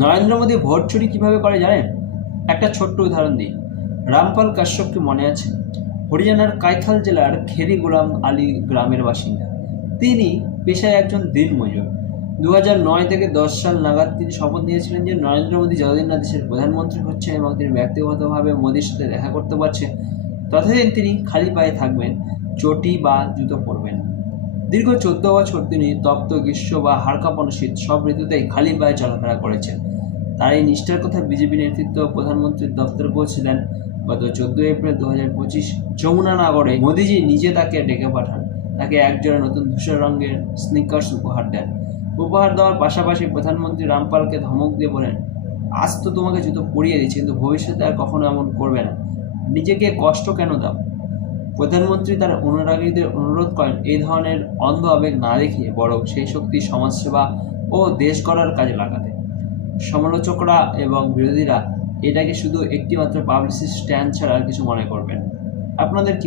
Narendra Modi vote চুরি কীভাবে করে জানেন? একটা ছোট্ট উদাহরণ দিই। রামপাল কাশ্যপকে মনে আছে? হরিয়ানার কাইথাল জেলার খেরি গোলাম আলী গ্রামের বাসিন্দা। তিনি পেশায় একজন দিনমজুর। 2009 থেকে 10 সাল নাগাদ তিনি শপথ নিয়েছিলেন যে নরেন্দ্র মোদী যতদিন না দেশের প্রধানমন্ত্রী হচ্ছেন এবং তিনি ব্যক্তিগতভাবে মোদীর সাথে দেখা করতে পারছেন, ততদিন তিনি খালি পায়ে থাকবেন, চটি বা জুতো পরবেন। দীর্ঘ 14 বছর তিনি তপ্ত গ্রীষ্ম বা হাড় কাঁপানো শীত সব ঋতুতেই খালি পায়ে চলাফেরা করেছেন। তার এই নিষ্ঠার কথা বিজেপি নেতৃত্ব প্রধানমন্ত্রীর দপ্তরে পৌঁছে দেন। গত 14 এপ্রিল 2025 যমুনানগরে মোদীজি নিজে তাকে ডেকে পাঠান। তাকে একজোড়া নতুন ধূসর রঙের স্নিকার্স উপহার দেন। উপহার দেওয়ার পাশাপাশি প্রধানমন্ত্রী রামপালকে ধমক দিয়ে বলেন, আজ তো তোমাকে জুতো পরিয়ে দিচ্ছি, কিন্তু ভবিষ্যতে আর কখনো এমন করবে না। নিজেকে কষ্ট কেন দাও? প্রধানমন্ত্রী তার অনুরাগীদের অনুরোধ করেন এই ধরনের অন্ধ আবেগ না দেখিয়ে বরং সেই শক্তি সমাজসেবা ও দেশ গড়ার কাজে লাগাতে। সমালোচকরা এবং বিরোধীরা এটাকে শুধু একটিমাত্র পাবলিসিটি স্ট্যান্ড ছাড়া আর কিছু মনে করবেন। আপনাদের কি